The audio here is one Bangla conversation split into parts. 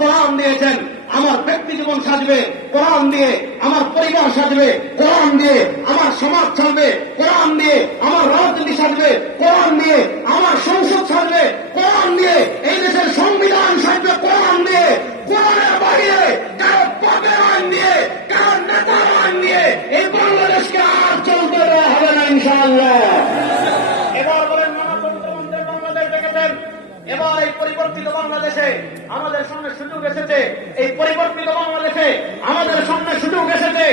কোরআন দিয়েছেন, আমার ব্যক্তি জীবন সাজবে, কোরআন দিয়ে আমার পরিবার সাজবে, কোরআন দিয়ে আমার সমাজ সাজবে কোরআন দিয়ে আমার রাজনীতি সাজবে, কোরআন দিয়ে আমার সংসদ সাজবে কোরআন দিয়ে এই দেশের সংবিধান সাজবে, কোরআন দিয়ে কোরআনের বাইরে কারও পাপের আইন দিয়ে কারও নেতার আইন দিয়ে এই বাংলাদেশকে আর চলতে হবে না ইনশাআল্লাহ। এবার এই পরিবর্তিত বাংলাদেশে আমাদের সামনে সুযোগ এসেছে। এই পরিবর্তিত বাংলাদেশে আমাদের সামনে সুযোগ এসেছে।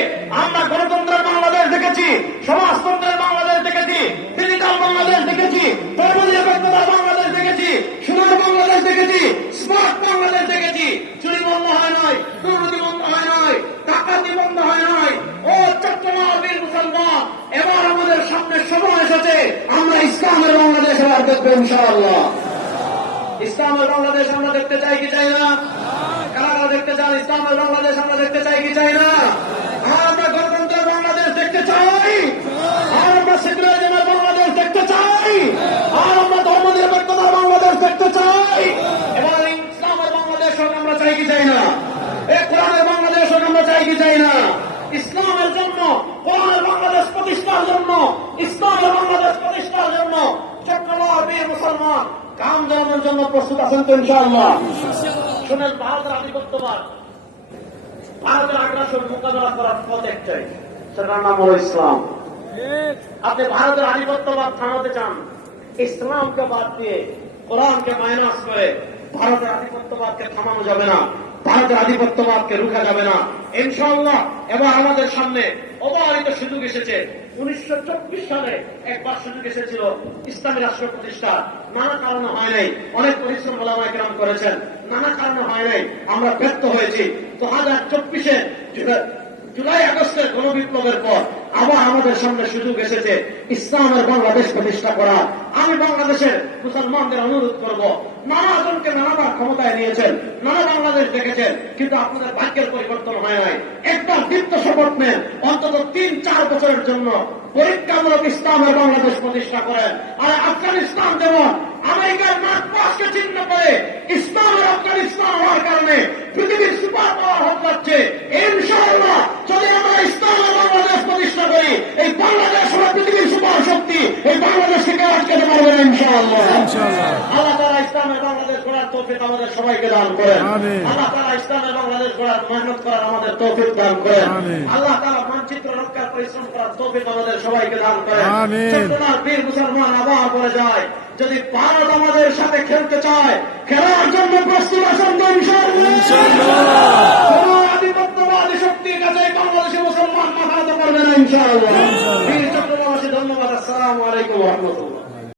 আমরা গণতন্ত্রের বাংলাদেশ দেখেছি, সমাজতন্ত্রের বাংলাদেশ দেখেছি ডিজিটাল বাংলাদেশ দেখেছি বাংলাদেশ দেখেছি, সোনার বাংলাদেশ দেখেছি স্মার্ট বাংলাদেশ দেখেছি। চুরি বন্ধ হয় নয়, দুর্নীতি বন্ধ হয় নয়, ডাকাতি বন্ধ হয় নয়, ও চট্টগ্রাম মুসলমান। এবার আমাদের সামনে সময় এসেছে, আমরা ইসলামের বাংলাদেশ এবার দেখব ইনশাআল্লাহ। ইসলামের বাংলাদেশ আমরা দেখতে চাই কি চাই না? কারা দেখতে চান ইসলামের বাংলাদেশ আমরা দেখতে চাই কি চাই না? আর আমরা গণতন্ত্রের বাংলাদেশ দেখতে চাই। আর আমরা সেকুলারিজমের বাংলাদেশ দেখতে চাই। আর আমরা ধর্ম নিরপেক্ষতার বাংলাদেশ দেখতে চাই। এবার ইসলামের বাংলাদেশ আমরা চাই কি চাই না? এ কোরআনের বাংলাদেশ আমরা চাই কি চাই না? ইসলামের জন্য কোরআনের বাংলাদেশ প্রতিষ্ঠার জন্য ইসলামের বাংলাদেশ প্রতিষ্ঠার জন্য চট্টগ্রাম বীর মুসলমান কাম জানানোর জন্য প্রস্তুত আছেন তো ইনশাআল্লাহ। শুনেন, ভারতের আধিপত্যবাদ। ভারতের আগ্রাসন মোকাবেলা করার পথ একটাই, সেটার নাম হলো ইসলাম। আপনি ভারতের আধিপত্যবাদ থামাতে চান, ইসলামকে বাদ দিয়ে কোরআনকে মাইনাস করে ভারতের আধিপত্যবাদকে থামানো যাবে না, ভারতের আধিপত্যবাদকে রুখা যাবে না। ইনশাআল্লাহ, এবার আমাদের সামনে অবহেলিত সুযোগ এসেছে। উনিশশো চব্বিশ সালে এক এসেছিল রাষ্ট্র প্রতিষ্ঠা। নানা অনেক পরিশ্রম গ্রাম করেছেন। নানা আমরা ব্যর্থ হয়েছি। দু হাজার চব্বিশে জুলাই আগস্টের গণবিপ্লবের পর আবার আমাদের সামনে সুযোগ এসেছে ইসলামের বাংলাদেশ প্রতিষ্ঠা করা আমি বাংলাদেশের মুসলমানদের অনুরোধ করব, নানা জনকে নানাবার ক্ষমতায় নিয়েছেন, নানা বাংলাদেশ দেখেছেন, কিন্তু আপনাদের ভাগ্যের পরিবর্তন হয় নাই। একবার দীপ্ত শপথ নেন, অন্তত তিন, চার বছরের জন্য পরীক্ষামূলক ইসলামের বাংলাদেশ প্রতিষ্ঠা করেন। আর আফগানিস্তান যেমন, আমেরিকার মাঠ পাশকে চিহ্ন করে ইসলামের আফগানিস্তান হওয়ার কারণে পৃথিবীর সুপার পাওয়ার হতে যাচ্ছে ইনশাআল্লাহ যদি আমরা ইসলামের বাংলাদেশ প্রতিষ্ঠা করি এই বাংলাদেশ হলো পৃথিবীর সুপার শক্তি এই বাংলাদেশকে কেউ আটকাতে পারবে না ইনশাআল্লাহ আল্লাহ তারা ইসলামের বাংলাদেশ গড়ার তৌফিক আমাদের সবাইকে দান করেন। আমিন। আল্লাহ তারা ইসলামের বাংলাদেশ গড়ার মেহনত করার আমাদের তৌফিক দান করেন। আল্লাহ তারা মানচিত্র রক্ষার পরিশ্রম করার তৌফিক আমাদের সবাইকে দান করেন। আমিন। বীর মুসলমান আবার বলে যায় যদি ভারত আমাদের সাথে খেলতে চায় খেলার জন্য প্রস্তুত আছেন তো আধিপত্যবাদী শক্তির কাছে বাংলাদেশের মুসলমান মাথা করবে না ইনশাআল্লাহ। বীর ধন্যবাদ। আসসালামু আলাইকুম রহমতুল্লাহ।